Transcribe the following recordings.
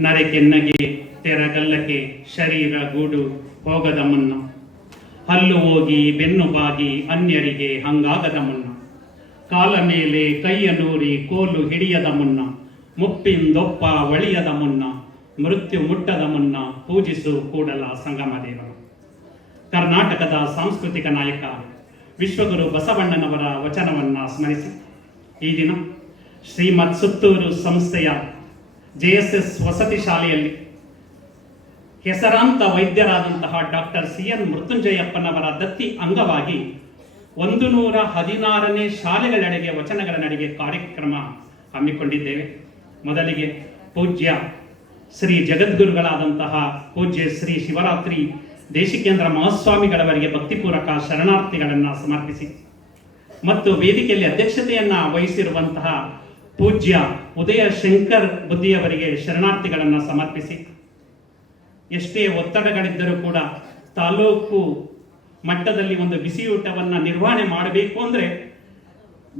ನರೆಕೆನ್ನಗೆ ತೆರಗಲ್ಲಕ್ಕೆ ಶರೀರ ಗೂಡು ಹೋಗದ ಮುನ್ನ. ಹಲ್ಲು ಹೋಗಿ ಬೆನ್ನು ಬಾಗಿ ಅನ್ಯರಿಗೆ ಹಂಗಾಗದ ಮುನ್ನ. ಕಾಲ ಮೇಲೆ ಕೈಯ ನೂರಿ ಕೋಲು ಹಿಡಿಯದ ಮುನ್ನ. ಮುಪ್ಪಿಂದೊಪ್ಪ ಒಳಿಯದ ಮುನ್ನ. ಮೃತ್ಯು ಮುಟ್ಟದ ಮುನ್ನ ಪೂಜಿಸು ಕೂಡಲ ಸಂಗಮ ದೇವರು ಕರ್ನಾಟಕದ ಸಾಂಸ್ಕೃತಿಕ ನಾಯಕ ವಿಶ್ವಗುರು ಬಸವಣ್ಣನವರ ವಚನವನ್ನು ಸ್ಮರಿಸಿ. ಈ ದಿನ ಶ್ರೀಮತ್ ಸುತ್ತೂರು ಸಂಸ್ಥೆಯ ಜೆ ಎಸ್ ಎಸ್ ವಸತಿ ಶಾಲೆಯಲ್ಲಿ ಹೆಸರಾಂತ ವೈದ್ಯರಾದಂತಹ ಡಾಕ್ಟರ್ ಸಿ ಎನ್ ಮೃತ್ಯುಂಜಯಪ್ಪನವರ ದತ್ತಿ ಅಂಗವಾಗಿ ಒಂದು ನೂರ ಹದಿನಾರನೇ ಶಾಲೆಗಳೆಡೆಗೆ ವಚನಗಳ ನಡೆಗೆ ಕಾರ್ಯಕ್ರಮ ಹಮ್ಮಿಕೊಂಡಿದ್ದೇವೆ. ಮೊದಲಿಗೆ ಪೂಜ್ಯ ಶ್ರೀ ಜಗದ್ಗುರುಗಳಾದಂತಹ ಪೂಜ್ಯ ಶ್ರೀ ಶಿವರಾತ್ರಿ ದೇಶಿಕೇಂದ್ರ ಮಹಾಸ್ವಾಮಿಗಳವರಿಗೆ ಭಕ್ತಿಪೂರ್ವಕ ಶರಣಾರ್ಥಿಗಳನ್ನು ಸಮರ್ಪಿಸಿ ಮತ್ತು ವೇದಿಕೆಯಲ್ಲಿ ಅಧ್ಯಕ್ಷತೆಯನ್ನು ವಹಿಸಿರುವಂತಹ ಪೂಜ್ಯ ಉದಯ ಶಂಕರ್ ಬುದ್ಧಿಯವರಿಗೆ ಶರಣಾರ್ಥಿಗಳನ್ನು ಸಮರ್ಪಿಸಿ. ಎಷ್ಟೇ ಒತ್ತಡಗಳಿದ್ದರೂ ಕೂಡ ತಾಲೂಕು ಮಟ್ಟದಲ್ಲಿ ಒಂದು ಬಿಸಿಯೂಟವನ್ನು ನಿರ್ವಹಣೆ ಮಾಡಬೇಕು ಅಂದ್ರೆ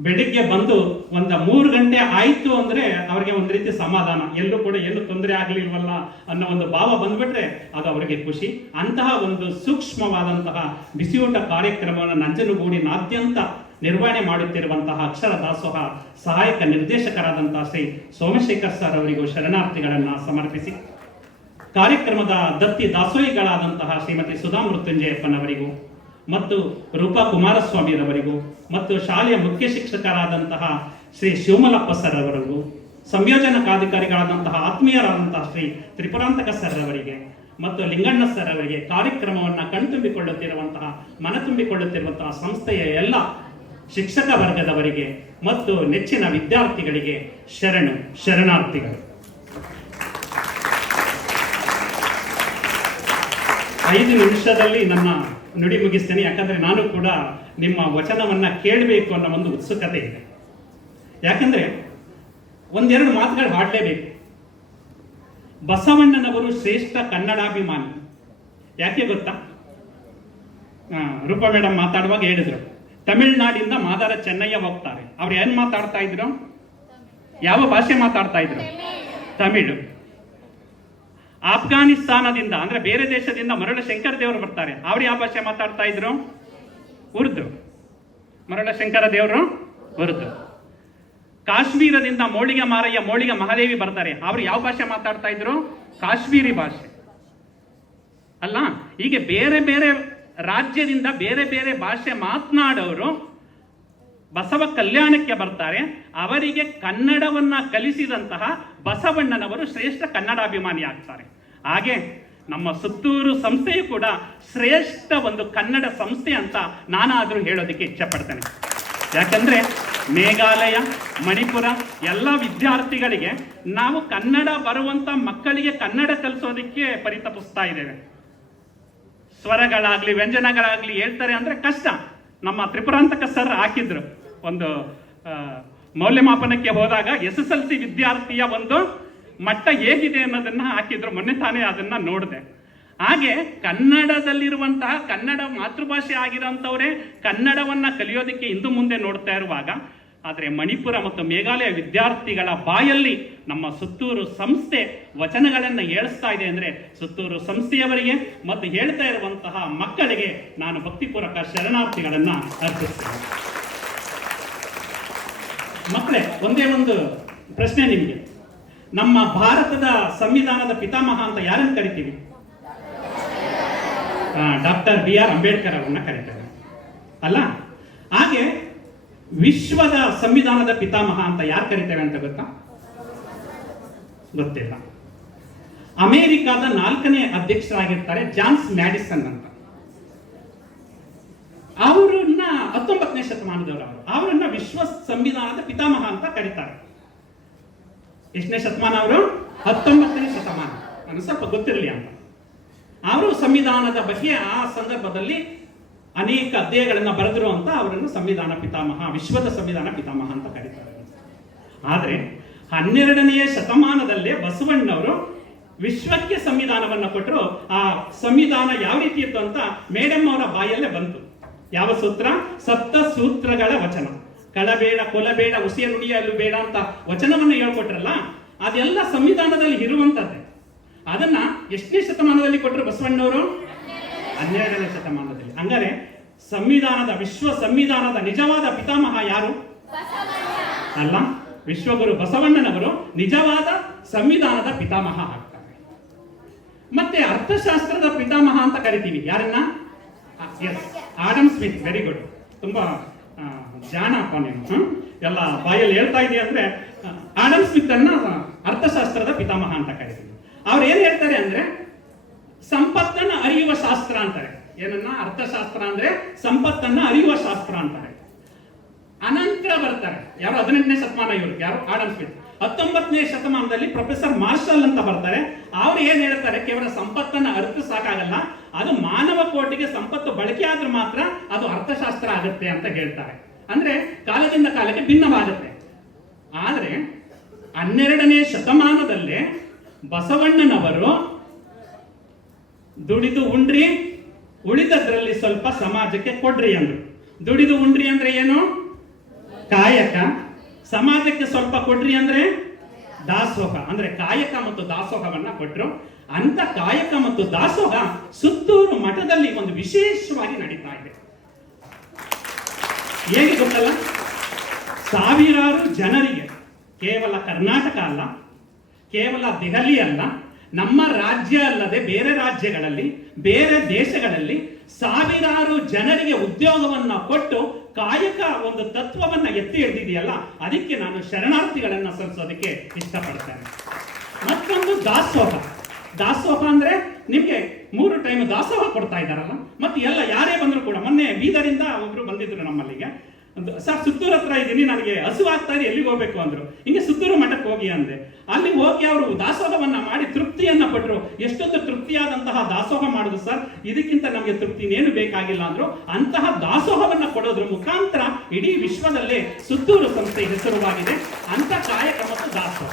ಬೆಳಿಗ್ಗೆ ಬಂದು ಒಂದು ಮೂರು ಗಂಟೆ ಆಯ್ತು ಅಂದ್ರೆ ಅವರಿಗೆ ಒಂದು ರೀತಿ ಸಮಾಧಾನ. ಎಲ್ಲೂ ಕೂಡ ಏನು ತೊಂದರೆ ಆಗಲಿಲ್ವಲ್ಲ ಅನ್ನೋ ಒಂದು ಭಾವ ಬಂದ್ಬಿಟ್ರೆ ಅದು ಅವರಿಗೆ ಖುಷಿ. ಅಂತಹ ಒಂದು ಸೂಕ್ಷ್ಮವಾದಂತಹ ಬಿಸಿಯೂಟ ಕಾರ್ಯಕ್ರಮವನ್ನು ನಂಜನಗೂಡಿನಾದ್ಯಂತ ನಿರ್ವಹಣೆ ಮಾಡುತ್ತಿರುವಂತಹ ಅಕ್ಷರ ದಾಸೋಹ ಸಹಾಯಕ ನಿರ್ದೇಶಕರಾದಂತಹ ಶ್ರೀ ಸೋಮಶೇಖರ್ ಸರ್ ಅವರಿಗೂ ಶರಣಾರ್ಥಿಗಳನ್ನ ಸಮರ್ಪಿಸಿ. ಕಾರ್ಯಕ್ರಮದ ದತ್ತಿ ದಾಸೋಹಿಗಳಾದಂತಹ ಶ್ರೀಮತಿ ಸುಧಾ ಮೃತ್ಯುಂಜಯಪ್ಪನವರಿಗೂ ಮತ್ತು ರೂಪಾ ಕುಮಾರಸ್ವಾಮಿರವರಿಗೂ ಮತ್ತು ಶಾಲೆಯ ಮುಖ್ಯ ಶಿಕ್ಷಕರಾದಂತಹ ಶ್ರೀ ಶಿವಮಲಪ್ಪ ಸರ್ ಅವರಿಗೂ ಸಂಯೋಜನಕಾಧಿಕಾರಿಗಳಾದಂತಹ ಆತ್ಮೀಯರಾದಂತಹ ಶ್ರೀ ತ್ರಿಪುರಾಂತಕ ಸರ್ ಅವರಿಗೆ ಮತ್ತು ಲಿಂಗಣ್ಣ ಸರ್ ಅವರಿಗೆ ಕಾರ್ಯಕ್ರಮವನ್ನು ಕಣ್ತುಂಬಿಕೊಳ್ಳುತ್ತಿರುವಂತಹ ಮನ ತುಂಬಿಕೊಳ್ಳುತ್ತಿರುವಂತಹ ಸಂಸ್ಥೆಯ ಎಲ್ಲ ಶಿಕ್ಷಕ ವರ್ಗದವರಿಗೆ ಮತ್ತು ನೆಚ್ಚಿನ ವಿದ್ಯಾರ್ಥಿಗಳಿಗೆ ಶರಣು, ಶರಣಾರ್ಥಿಗಳು. ಐದು ನಿಮಿಷದಲ್ಲಿ ನನ್ನ ನುಡಿ ಮುಗಿಸ್ತೇನೆ, ಯಾಕಂದ್ರೆ ನಾನು ಕೂಡ ನಿಮ್ಮ ವಚನವನ್ನ ಕೇಳಬೇಕು ಅನ್ನೋ ಒಂದು ಉತ್ಸುಕತೆ ಇದೆ. ಯಾಕಂದ್ರೆ ಒಂದೆರಡು ಮಾತುಗಳು ಹಾಡಲೇಬೇಕು. ಬಸವಣ್ಣನವರು ಶ್ರೇಷ್ಠ ಕನ್ನಡಾಭಿಮಾನಿ. ಯಾಕೆ ಗೊತ್ತಾ? ರೂಪ ಮೇಡಮ್ ಮಾತಾಡುವಾಗ ಹೇಳಿದ್ರು. ತಮಿಳ್ನಾಡಿಂದ ಮಾದಾರ ಚೆನ್ನಯ್ಯ ಹೋಗ್ತಾರೆ. ಅವ್ರು ಏನ್ ಮಾತಾಡ್ತಾ ಇದ್ರು? ಯಾವ ಭಾಷೆ ಮಾತಾಡ್ತಾ ಇದ್ರು? ತಮಿಳು. ಆಫ್ಘಾನಿಸ್ತಾನದಿಂದ, ಅಂದ್ರೆ ಬೇರೆ ದೇಶದಿಂದ ಮರಳ ಶಂಕರ ದೇವರು ಬರ್ತಾರೆ. ಅವ್ರು ಯಾವ ಭಾಷೆ ಮಾತಾಡ್ತಾ ಇದ್ರು? ಉರ್ದು. ಮರಳ ಶಂಕರ ದೇವರು ಉರ್ದು. ಕಾಶ್ಮೀರದಿಂದ ಮೋಳಿಗೆ ಮಾರಯ್ಯ, ಮೋಳಿಗೆ ಮಹಾದೇವಿ ಬರ್ತಾರೆ. ಅವ್ರು ಯಾವ ಭಾಷೆ ಮಾತಾಡ್ತಾ ಇದ್ರು? ಕಾಶ್ಮೀರಿ ಭಾಷೆ. ಅಲ್ಲ, ಹೀಗೆ ಬೇರೆ ಬೇರೆ ರಾಜ್ಯದಿಂದ ಬೇರೆ ಬೇರೆ ಭಾಷೆ ಮಾತನಾಡೋರು ಬಸವ ಕಲ್ಯಾಣಕ್ಕೆ ಬರ್ತಾರೆ. ಅವರಿಗೆ ಕನ್ನಡವನ್ನ ಕಲಿಸಿದಂತಹ ಬಸವಣ್ಣನವರು ಶ್ರೇಷ್ಠ ಕನ್ನಡಾಭಿಮಾನಿ ಆಗ್ತಾರೆ. ಹಾಗೆ ನಮ್ಮ ಸುತ್ತೂರು ಸಂಸ್ಥೆಯು ಕೂಡ ಶ್ರೇಷ್ಠ ಒಂದು ಕನ್ನಡ ಸಂಸ್ಥೆ ಅಂತ ನಾನಾದರೂ ಹೇಳೋದಕ್ಕೆ ಇಚ್ಛಪಡ್ತೇನೆ. ಯಾಕಂದ್ರೆ ಮೇಘಾಲಯ, ಮಣಿಪುರ ಎಲ್ಲ ವಿದ್ಯಾರ್ಥಿಗಳಿಗೆ ನಾವು ಕನ್ನಡ ಬರುವಂತ ಮಕ್ಕಳಿಗೆ ಕನ್ನಡ ಕಲಿಸೋದಕ್ಕೆ ಪರಿತಪಿಸ್ತಾ ಇದ್ದೇವೆ. ಸ್ವರಗಳಾಗ್ಲಿ, ವ್ಯಂಜನಗಳಾಗ್ಲಿ ಹೇಳ್ತಾರೆ ಅಂದ್ರೆ ಕಷ್ಟ. ನಮ್ಮ ತ್ರಿಪುರಾಂತಕ ಸರ್ ಹಾಕಿದ್ರು. ಒಂದು ಮೌಲ್ಯಮಾಪನಕ್ಕೆ ಹೋದಾಗ ಎಸ್ ಎಸ್ ಎಲ್ ಸಿ ವಿದ್ಯಾರ್ಥಿಯ ಒಂದು ಮಟ್ಟ ಹೇಗಿದೆ ಅನ್ನೋದನ್ನ ಹಾಕಿದ್ರು. ಮೊನ್ನೆ ತಾನೇ ಅದನ್ನ ನೋಡಿದೆ. ಹಾಗೆ ಕನ್ನಡದಲ್ಲಿರುವಂತಹ ಕನ್ನಡ ಮಾತೃಭಾಷೆ ಆಗಿರೋಂಥವ್ರೆ ಕನ್ನಡವನ್ನ ಕಲಿಯೋದಕ್ಕೆ ಇಂದು ಮುಂದೆ ನೋಡ್ತಾ ಇರುವಾಗ ಆದರೆ ಮಣಿಪುರ ಮತ್ತು ಮೇಘಾಲಯ ವಿದ್ಯಾರ್ಥಿಗಳ ಬಾಯಲ್ಲಿ ನಮ್ಮ ಸುತ್ತೂರು ಸಂಸ್ಥೆ ವಚನಗಳನ್ನು ಹೇಳಿಸ್ತಾ ಇದೆ ಅಂದರೆ ಸುತ್ತೂರು ಸಂಸ್ಥೆಯವರಿಗೆ ಮತ್ತು ಹೇಳ್ತಾ ಇರುವಂತಹ ಮಕ್ಕಳಿಗೆ ನಾನು ಭಕ್ತಿಪೂರ್ವಕ ಶರಣಾರ್ಥಿಗಳನ್ನು ಅರ್ಪಿಸ್ತೇನೆ. ಮಕ್ಕಳೇ, ಒಂದೇ ಒಂದು ಪ್ರಶ್ನೆ ನಿಮಗೆ. ನಮ್ಮ ಭಾರತದ ಸಂವಿಧಾನದ ಪಿತಾಮಹ ಅಂತ ಯಾರನ್ನು ಕರಿತೀವಿ? ಡಾಕ್ಟರ್ ಬಿ ಆರ್ ಅಂಬೇಡ್ಕರ್ ಅವರನ್ನ ಕರೀತಾರೆ. ಅಲ್ಲ? ಹಾಗೆ ವಿಶ್ವದ ಸಂವಿಧಾನದ ಪಿತಾಮಹ ಅಂತ ಯಾರು ಕರಿತೇವೆ ಅಂತ ಗೊತ್ತಾ? ಗೊತ್ತಿಲ್ಲ. ಅಮೆರಿಕಾದ ನಾಲ್ಕನೇ ಅಧ್ಯಕ್ಷರಾಗಿರ್ತಾರೆ ಜಾನ್ಸ್ ಮ್ಯಾಡಿಸನ್ ಅಂತ. ಅವರನ್ನ ಹತ್ತೊಂಬತ್ತನೇ ಶತಮಾನದವರು ಅವರು. ಅವರನ್ನ ವಿಶ್ವ ಸಂವಿಧಾನದ ಪಿತಾಮಹ ಅಂತ ಕರೀತಾರೆ. ಎಷ್ಟನೇ ಶತಮಾನ ಅವರು? ಹತ್ತೊಂಬತ್ತನೇ ಶತಮಾನ. ನನಗೆ ಸ್ವಲ್ಪ ಗೊತ್ತಿರಲಿ ಅಂತ. ಅವರು ಸಂವಿಧಾನದ ಬಗ್ಗೆ ಆ ಸಂದರ್ಭದಲ್ಲಿ ಅನೇಕ ಅಧ್ಯಾಯಗಳನ್ನ ಬರೆದಿರುವಂತ ಅವರನ್ನು ಸಂವಿಧಾನ ಪಿತಾಮಹ, ವಿಶ್ವದ ಸಂವಿಧಾನ ಪಿತಾಮಹ ಅಂತ ಕರೀತಾರೆ. ಆದರೆ ಹನ್ನೆರಡನೆಯ ಶತಮಾನದಲ್ಲೇ ಬಸವಣ್ಣವರು ವಿಶ್ವಕ್ಕೆ ಸಂವಿಧಾನವನ್ನು ಕೊಟ್ಟರು ಆ ಸಂವಿಧಾನ ಯಾವ ರೀತಿ ಇತ್ತು ಅಂತ ಮೇಡಮ್ ಅವರ ಬಾಯಲ್ಲೇ ಬಂತು. ಯಾವ ಸೂತ್ರ? ಸಪ್ತ ಸೂತ್ರಗಳ ವಚನ. ಕಳಬೇಡ, ಕೊಲಬೇಡ, ಉಸಿಯ ನುಡಿಯಲು ಬೇಡ ಅಂತ ವಚನವನ್ನು ಹೇಳ್ಕೊಟ್ರಲ್ಲ, ಅದೆಲ್ಲ ಸಂವಿಧಾನದಲ್ಲಿ ಇರುವಂತದ್ದೇ. ಅದನ್ನ ಎಷ್ಟನೇ ಶತಮಾನದಲ್ಲಿ ಕೊಟ್ಟರು ಬಸವಣ್ಣವರು? ಹನ್ನೆರಡನೇ ಶತಮಾನದಲ್ಲಿ. ಅಂದರೆ ಸಂವಿಧಾನದ ವಿಶ್ವ ಸಂವಿಧಾನದ ನಿಜವಾದ ಪಿತಾಮಹ ಯಾರು? ಅಲ್ಲ ವಿಶ್ವಗುರು ಬಸವಣ್ಣನವರು ನಿಜವಾದ ಸಂವಿಧಾನದ ಪಿತಾಮಹ ಆಗ್ತಾರೆ. ಮತ್ತೆ ಅರ್ಥಶಾಸ್ತ್ರದ ಪಿತಾಮಹ ಅಂತ ಕರಿತೀವಿ. ಯಾರನ್ನ? Yes Adam Smith. Very good ತುಂಬಾ ಜಾಣ ಜಾಣಪ್ಪ ನೀನು? ಎಲ್ಲ ಬಾಯಲ್ಲಿ ಹೇಳ್ತಾ ಇದೆಯಾ ಅಂದ್ರೆ ಆಡಮ್ ಸ್ಮಿತ್ ಅನ್ನ ಅರ್ಥಶಾಸ್ತ್ರದ ಪಿತಾಮಹ ಅಂತ ಕರಿತೀವಿ. ಅವ್ರು ಏನ್ ಹೇಳ್ತಾರೆ ಅಂದ್ರೆ ಸಂಪತ್ತನ್ನ ಅರಿಯುವ ಶಾಸ್ತ್ರ ಅಂತಾರೆ. ಏನನ್ನ? ಅರ್ಥಶಾಸ್ತ್ರ ಅಂದ್ರೆ ಸಂಪತ್ತನ್ನ ಅರಿಯುವ ಶಾಸ್ತ್ರ ಅಂತಾರೆ. ಅನಂತರ ಬರ್ತಾರೆ. ಯಾರು? ಹದಿನೆಂಟನೇ ಶತಮಾನ ಇವರು. ಯಾರು? Adam Smith. ಹತ್ತೊಂಬತ್ತನೇ ಶತಮಾನದಲ್ಲಿ ಪ್ರೊಫೆಸರ್ ಮಾರ್ಷಲ್ ಅಂತ ಬರ್ತಾರೆ. ಅವ್ರು ಏನ್ ಹೇಳ್ತಾರೆ? ಕೇವಲ ಸಂಪತ್ತನ್ನ ಅರ್ಥ ಸಾಕಾಗಲ್ಲ. ಅದು ಮಾನವ ಕೋಟಿಗೆ ಸಂಪತ್ತು ಬಳಕೆ ಆದ್ರೆ ಮಾತ್ರ ಅದು ಅರ್ಥಶಾಸ್ತ್ರ ಆಗುತ್ತೆ ಅಂತ ಹೇಳ್ತಾರೆ. ಅಂದ್ರೆ ಕಾಲದಿಂದ ಕಾಲಕ್ಕೆ ಭಿನ್ನವಾಗುತ್ತೆ. ಆದ್ರೆ ಹನ್ನೆರಡನೇ ಶತಮಾನದಲ್ಲೇ ಬಸವಣ್ಣನವರು ದುಡಿದು ಉಂಡ್ರಿ ಉಳಿದದ್ರಲ್ಲಿ ಸ್ವಲ್ಪ ಸಮಾಜಕ್ಕೆ ಕೊಡ್ರಿ ಅಂದ್ರು. ದುಡಿದು ಉಂಡ್ರಿ ಅಂದ್ರೆ ಏನು? ಕಾಯಕ. ಸಮಾಜಕ್ಕೆ ಸ್ವಲ್ಪ ಕೊಡ್ರಿ ಅಂದ್ರೆ? ದಾಸೋಹ. ಅಂದ್ರೆ ಕಾಯಕ ಮತ್ತು ದಾಸೋಹವನ್ನ ಕೊಟ್ರು. ಅಂತ ಕಾಯಕ ಮತ್ತು ದಾಸೋಹ ಸುತ್ತೂರು ಮಠದಲ್ಲಿ ಒಂದು ವಿಶೇಷವಾಗಿ ನಡೀತಾ ಇದೆ. ಹೇಗೆ ಗೊತ್ತಲ್ಲ? ಸಾವಿರಾರು ಜನರಿಗೆ, ಕೇವಲ ಕರ್ನಾಟಕ ಅಲ್ಲ, ಕೇವಲ ದೆಹಲಿ ಅಲ್ಲ ನಮ್ಮ ರಾಜ್ಯ ಅಲ್ಲದೆ ಬೇರೆ ರಾಜ್ಯಗಳಲ್ಲಿ, ಬೇರೆ ದೇಶಗಳಲ್ಲಿ ಸಾವಿರಾರು ಜನರಿಗೆ ಉದ್ಯೋಗವನ್ನ ಕೊಟ್ಟು ಕಾಯಕ ಒಂದು ತತ್ವವನ್ನ ಎತ್ತಿ ಹಿಡಿದಿದೆಯಲ್ಲ, ಅದಕ್ಕೆ ನಾನು ಶರಣಾರ್ಥಿಗಳನ್ನ ಸಲ್ಲಿಸೋದಕ್ಕೆ ಇಷ್ಟಪಡ್ತೇನೆ. ಮತ್ತೊಂದು ದಾಸೋಹ. ದಾಸೋಹ ಅಂದ್ರೆ ನಿಮ್ಗೆ ಮೂರು ಟೈಮ್ ದಾಸೋಹ ಕೊಡ್ತಾ ಇದ್ದಾರಲ್ಲ, ಮತ್ತೆ ಎಲ್ಲ ಯಾರೇ ಬಂದ್ರು ಕೂಡ ಮೊನ್ನೆ ಬೀದರಿಂದ ಒಬ್ರು ಬಂದಿದ್ರು ನಮ್ಮಲ್ಲಿಗೆ. ಒಂದು, ಸರ್ ಸುತ್ತೂರು ಹತ್ರ ಇದ್ದೀನಿ ನನಗೆ ಹಸುವಾಗ್ತಾ ಇದೆ ಎಲ್ಲಿಗೆ ಹೋಗ್ಬೇಕು ಅಂದ್ರು. ಹಿಂಗೆ ಸುತ್ತೂರು ಮಠಕ್ಕೆ ಹೋಗಿ ಅಂದೆ. ಅಲ್ಲಿ ಹೋಗಿ ಅವರು ದಾಸೋಹವನ್ನ ಮಾಡಿ ತೃಪ್ತಿಯನ್ನ ಪಟ್ರು. ಎಷ್ಟೊಂದು ತೃಪ್ತಿಯಾದಂತಹ ದಾಸೋಹ ಮಾಡುದು ಸರ್. ಇದಕ್ಕಿಂತ ನಮಗೆ ತೃಪ್ತಿ ಇನ್ನೇನು ಬೇಕಾಗಿಲ್ಲ ಅಂದ್ರು. ಅಂತಹ ದಾಸೋಹವನ್ನ ಕೊಡೋದ್ರ ಮುಖಾಂತರ ಇಡೀ ವಿಶ್ವದಲ್ಲೇ ಸುತ್ತೂರು ಸಂಸ್ಥೆ ಹೆಸರುವಾಗಿದೆ. ಅಂತ ಕಾಯಕ ಮತ್ತು ದಾಸೋಹ.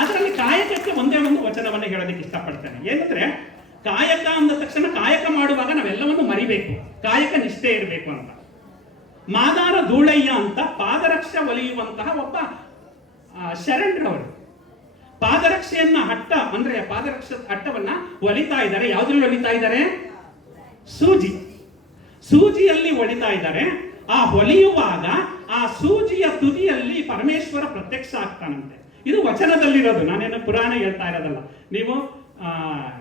ಅದರಲ್ಲಿ ಕಾಯಕಕ್ಕೆ ಒಂದೇ ಒಂದು ವಚನವನ್ನು ಹೇಳೋದಕ್ಕೆ ಇಷ್ಟಪಡ್ತೇನೆ. ಏನಂದ್ರೆ ಕಾಯಕ ಅಂದ ತಕ್ಷಣ ಕಾಯಕ ಮಾಡುವಾಗ ನಾವೆಲ್ಲವನ್ನು ಮರಿಬೇಕು. ಕಾಯಕ ನಿಷ್ಠೆ ಇರಬೇಕು ಅಂತ. ಮಾದಾರ ಧೂಳಯ್ಯ ಅಂತ ಪಾದರಕ್ಷ ಒಲಿಯುವಂತಹ ಒಬ್ಬ ಶರಣರವರು ಪಾದರಕ್ಷೆಯನ್ನ ಹಟ್ಟ, ಅಂದ್ರೆ ಪಾದರಕ್ಷ ಹಟ್ಟವನ್ನ ಒಲಿತಾ ಇದ್ದಾರೆ. ಯಾವ್ದ್ರಲ್ಲಿ ಒಲಿತಾ ಇದ್ದಾರೆ? ಸೂಜಿ. ಸೂಜಿಯಲ್ಲಿ ಒಲಿತಾ ಇದ್ದಾರೆ. ಆ ಹೊಲಿಯುವಾಗ ಆ ಸೂಜಿಯ ತುದಿಯಲ್ಲಿ ಪರಮೇಶ್ವರ ಪ್ರತ್ಯಕ್ಷ ಆಗ್ತಾನಂತೆ. ಇದು ವಚನದಲ್ಲಿರೋದು. ನಾನೇನು ಪುರಾಣ ಹೇಳ್ತಾ ಇರೋದಲ್ಲ. ನೀವು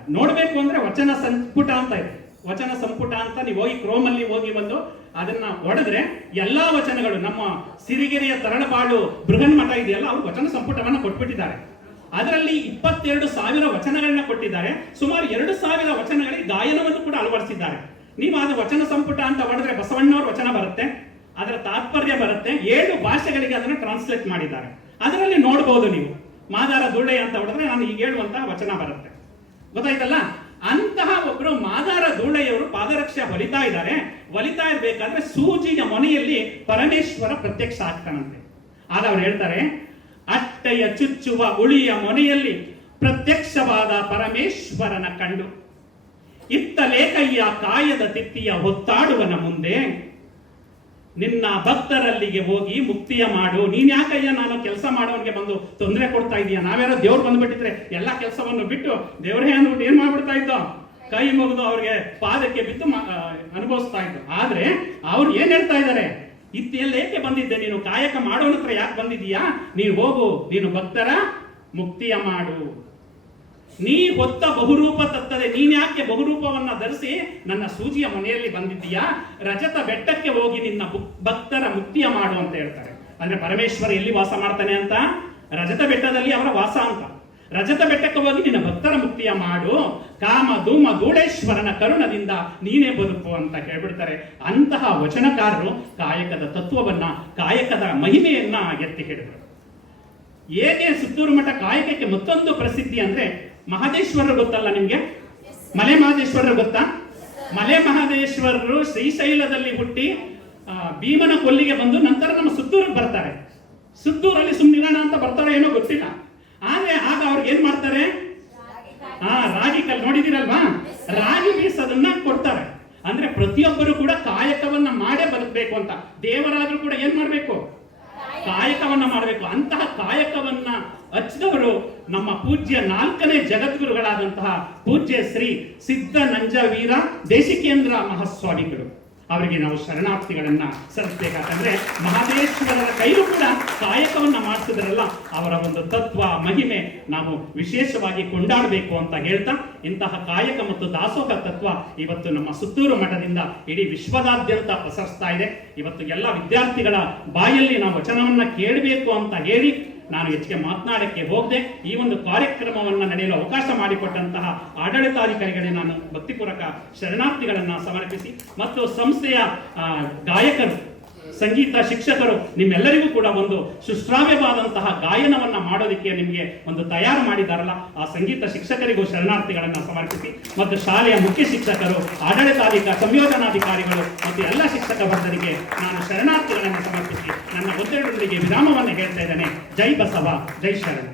ನೋಡ್ಬೇಕು ಅಂದ್ರೆ ವಚನ ಸಂಪುಟ ಅಂತ ಇದೆ. ವಚನ ಸಂಪುಟ ಅಂತ ನೀವು ಹೋಗಿ ಕ್ರೋಮಲ್ಲಿ ಹೋಗಿ ಬಂದು ಅದನ್ನ ಒಡೆದ್ರೆ ಎಲ್ಲಾ ವಚನಗಳು, ನಮ್ಮ ಸಿರಿಗೆರೆಯ ತರಳಬಾಳು ಬೃಹನ್ ಮಠ ಇದೆಯಲ್ಲ, ಅವರು ವಚನ ಸಂಪುಟವನ್ನ ಕೊಟ್ಬಿಟ್ಟಿದ್ದಾರೆ. ಅದರಲ್ಲಿ ಇಪ್ಪತ್ತೆರಡು ಸಾವಿರ ವಚನಗಳನ್ನ ಕೊಟ್ಟಿದ್ದಾರೆ. ಸುಮಾರು ಎರಡು ಸಾವಿರ ವಚನಗಳಿಗೆ ಗಾಯನವನ್ನು ಕೂಡ ಅಳವಡಿಸಿದ್ದಾರೆ. ನೀವು ಅದು ವಚನ ಸಂಪುಟ ಅಂತ ಹೊಡೆದ್ರೆ ಬಸವಣ್ಣವ್ರ ವಚನ ಬರುತ್ತೆ, ಅದರ ತಾತ್ಪರ್ಯ ಬರುತ್ತೆ, ಏಳು ಭಾಷೆಗಳಿಗೆ ಅದನ್ನು ಟ್ರಾನ್ಸ್ಲೇಟ್ ಮಾಡಿದ್ದಾರೆ. ಅದರಲ್ಲಿ ನೋಡಬಹುದು ನೀವು. ಮಾದಾರ ದುಳ್ಳೆ ಅಂತ ಹೊಡೆದ್ರೆ ನಾನು ಈಗ ಹೇಳುವಂತಹ ವಚನ ಬರುತ್ತೆ. ಗೊತ್ತಾಯ್ತಲ್ಲ? ಅಂತಹ ಒಬ್ರು ಮಾದಾರ ಧೂಳೆಯವರು ಪಾದರಕ್ಷೆ ಹೊಲಿತಾ ಇದ್ದಾರೆ. ಹೊಲಿತಾ ಇರಬೇಕಾದ್ರೆ ಸೂಜಿಯ ಮೊನೆಯಲ್ಲಿ ಪರಮೇಶ್ವರ ಪ್ರತ್ಯಕ್ಷ ಆಗ್ತಾನಂತೆ. ಆಗ ಅವ್ರು ಹೇಳ್ತಾರೆ, ಅಟ್ಟೆಯ ಚುಚ್ಚುವ ಉಳಿಯ ಮೊನೆಯಲ್ಲಿ ಪ್ರತ್ಯಕ್ಷವಾದ ಪರಮೇಶ್ವರನ ಕಂಡು. ಇತ್ತ ಲೇಖಯ್ಯ ಕಾಯದ ತಿತ್ತಿಯ ಹೊತ್ತಾಡುವನ ಮುಂದೆ ನಿನ್ನ ಭಕ್ತರಲ್ಲಿಗೆ ಹೋಗಿ ಮುಕ್ತಿಯ ಮಾಡು. ನೀನ್ ಯಾಕಯ್ಯ ನಾನು ಕೆಲಸ ಮಾಡೋನಿಗೆ ಬಂದು ತೊಂದರೆ ಕೊಡ್ತಾ ಇದೀಯ? ನಾವೇನೋ ದೇವ್ರು ಬಂದ್ಬಿಟ್ಟಿದ್ರೆ ಎಲ್ಲ ಕೆಲಸವನ್ನು ಬಿಟ್ಟು ದೇವ್ರೇ ಅಂದ್ಬಿಟ್ಟು ಏನ್ ಮಾಡ್ಬಿಡ್ತಾ ಇದ್ದೋ? ಕೈ ಮುಗಿದು ಅವ್ರಿಗೆ ಪಾದಕ್ಕೆ ಬಿದ್ದು ಅನುಭವಿಸ್ತಾ ಇದ್ರು ಆದ್ರೆ ಅವ್ರು ಏನ್ ಹೇಳ್ತಾ ಇದ್ದಾರೆ? ಇತ್ತೆಲ್ಲ ಏಕೆ ಬಂದಿದ್ದೆ? ನೀನು ಕಾಯಕ ಮಾಡೋನತ್ರ ಯಾಕೆ ಬಂದಿದೀಯಾ ನೀನು ಹೋಗು, ನೀನು ಭಕ್ತರ, ಮುಕ್ತಿಯ ಮಾಡು. ನೀ ಹೊತ್ತ ಬಹುರೂಪ ತತ್ತದೆ ನೀನ್ಯಾಕೆ ಬಹುರೂಪವನ್ನ ಧರಿಸಿ ನನ್ನ ಸೂಜಿಯ ಮನೆಯಲ್ಲಿ ಬಂದಿದ್ದೀಯಾ? ರಜತ ಬೆಟ್ಟಕ್ಕೆ ಹೋಗಿ ನಿನ್ನ ಭಕ್ತರ ಮುಕ್ತಿಯ ಮಾಡು ಅಂತ ಹೇಳ್ತಾರೆ. ಅಂದ್ರೆ ಪರಮೇಶ್ವರ ಎಲ್ಲಿ ವಾಸ ಮಾಡ್ತಾನೆ ಅಂತ? ರಜತ ಬೆಟ್ಟದಲ್ಲಿ ಅವರ ವಾಸ ಅಂತ. ರಜತ ಬೆಟ್ಟಕ್ಕೆ ಹೋಗಿ ನಿನ್ನ ಭಕ್ತರ ಮುಕ್ತಿಯ ಮಾಡು. ಕಾಮ ಧೂಮ ಧೂಳೇಶ್ವರನ ಕರುಣದಿಂದ ನೀನೇ ಬದುಕು ಅಂತ ಹೇಳ್ಬಿಡ್ತಾರೆ. ಅಂತಹ ವಚನಕಾರರು ಕಾಯಕದ ತತ್ವವನ್ನ, ಕಾಯಕದ ಮಹಿಮೆಯನ್ನ ಎತ್ತಿ ಹೇಳಿದರು ಹೇಗೆ ಸುತ್ತೂರು ಮಠ ಕಾಯಕಕ್ಕೆ ಮತ್ತೊಂದು ಪ್ರಸಿದ್ಧಿ ಅಂದ್ರೆ ಮಹದೇಶ್ವರರು ಗೊತ್ತಲ್ಲ ನಿಮ್ಗೆ? ಮಲೆ ಮಹದೇಶ್ವರರು ಗೊತ್ತಾ? ಮಲೆ ಮಹದೇಶ್ವರರು ಶ್ರೀಶೈಲದಲ್ಲಿ ಹುಟ್ಟಿ ಆ, ಭೀಮನ ಕೊಲ್ಲಿಗೆ ಬಂದು ನಂತರ ನಮ್ಮ ಸುತ್ತೂರಿಗೆ ಬರ್ತಾರೆ. ಸುತ್ತೂರಲ್ಲಿ ಸುಮ್ಮನಿರೋಣ ಅಂತ ಬರ್ತಾರೋ ಏನೋ ಗೊತ್ತಿಲ್ಲ. ಆದ್ರೆ ಆಗ ಅವ್ರಿಗೆ ಏನ್ ಮಾಡ್ತಾರೆ? ಹಾ ರಾಗಿ ಕಲ್ ನೋಡಿದಿರಲ್ವಾ ರಾಗಿ ಬೀಸದನ್ನ ಕೊಡ್ತಾರೆ. ಅಂದ್ರೆ ಪ್ರತಿಯೊಬ್ಬರು ಕೂಡ ಕಾಯಕವನ್ನ ಮಾಡೇ ಬದುಕಬೇಕು ಅಂತ. ದೇವರಾದ್ರೂ ಕೂಡ ಏನ್ ಮಾಡ್ಬೇಕು? ಕಾಯಕವನ್ನ ಮಾಡಬೇಕು. ಅಂತಹ ಕಾಯಕವನ್ನ ಹಚ್ಚಿದವರು ನಮ್ಮ ಪೂಜ್ಯ ನಾಲ್ಕನೇ ಜಗದ್ಗುರುಗಳಾದಂತಹ ಪೂಜ್ಯ ಶ್ರೀ ಸಿದ್ಧ ನಂಜವೀರ ದೇಶಿಕೇಂದ್ರ ಮಹಾಸ್ವಾಮಿಗಳು. ಅವರಿಗೆ ನಾವು ಶರಣಾರ್ಥಿಗಳನ್ನ ಸಲ್ಲಿಸಬೇಕಾದ್ರೆ ಮಹಾದೇಶ್ವರರ ಕೈಲೂ ಕೂಡ ಕಾಯಕವನ್ನ ಮಾಡಿಸಿದ್ರಲ್ಲ ಅವರ ಒಂದು ತತ್ವ, ಮಹಿಮೆ ನಾವು ವಿಶೇಷವಾಗಿ ಕೊಂಡಾಡಬೇಕು ಅಂತ ಹೇಳ್ತಾ ಇಂತಹ ಕಾಯಕ ಮತ್ತು ದಾಸೋಹ ತತ್ವ ಇವತ್ತು ನಮ್ಮ ಸುತ್ತೂರು ಮಠದಿಂದ ಇಡೀ ವಿಶ್ವದಾದ್ಯಂತ ಪಸರಿಸ್ತಾ ಇದೆ. ಇವತ್ತು ಎಲ್ಲ ವಿದ್ಯಾರ್ಥಿಗಳ ಬಾಯಲ್ಲಿ ನಾವು ವಚನವನ್ನ ಕೇಳಬೇಕು ಅಂತ ಹೇಳಿ ನಾನು ಹೆಚ್ಚಿಗೆ ಮಾತನಾಡಕ್ಕೆ ಹೋಗದೆ ಈ ಒಂದು ಕಾರ್ಯಕ್ರಮವನ್ನು ನಡೆಯಲು ಅವಕಾಶ ಮಾಡಿಕೊಟ್ಟಂತಹ ಆಡಳಿತಾಧಿಕಾರಿಗಳಿಗೆ ನಾನು ಭಕ್ತಿಪೂರ್ವಕ ಶರಣಾರ್ಥಿಗಳನ್ನು ಸಮರ್ಪಿಸಿ ಮತ್ತು ಸಂಸ್ಥೆಯ ಗಾಯಕರು ಸಂಗೀತ ಶಿಕ್ಷಕರು ನಿಮ್ಮೆಲ್ಲರಿಗೂ ಕೂಡ ಒಂದು ಸುಶ್ರಾವ್ಯವಾದಂತಹ ಗಾಯನವನ್ನ ಮಾಡೋದಕ್ಕೆ ನಿಮಗೆ ಒಂದು ತಯಾರು ಮಾಡಿದಾರಲ್ಲ, ಆ ಸಂಗೀತ ಶಿಕ್ಷಕರಿಗೂ ಶರಣಾರ್ಥಿಗಳನ್ನು ಸಮರ್ಪಿಸಿ, ಮತ್ತು ಶಾಲೆಯ ಮುಖ್ಯ ಶಿಕ್ಷಕರು, ಆಡಳಿತಾಧಿಕ, ಸಂಯೋಜನಾಧಿಕಾರಿಗಳು, ಮತ್ತು ಎಲ್ಲ ಶಿಕ್ಷಕ ವರ್ಗರಿಗೆ ನಾನು ಶರಣಾರ್ಥಿಗಳನ್ನು ಸಮರ್ಪಿಸಿ ನನ್ನ ಒತ್ತಡದೊಂದಿಗೆ ವಿರಾಮವನ್ನು ಹೇಳ್ತಾ ಇದ್ದೇನೆ. ಜೈ ಬಸವ, ಜೈ ಶರಣ.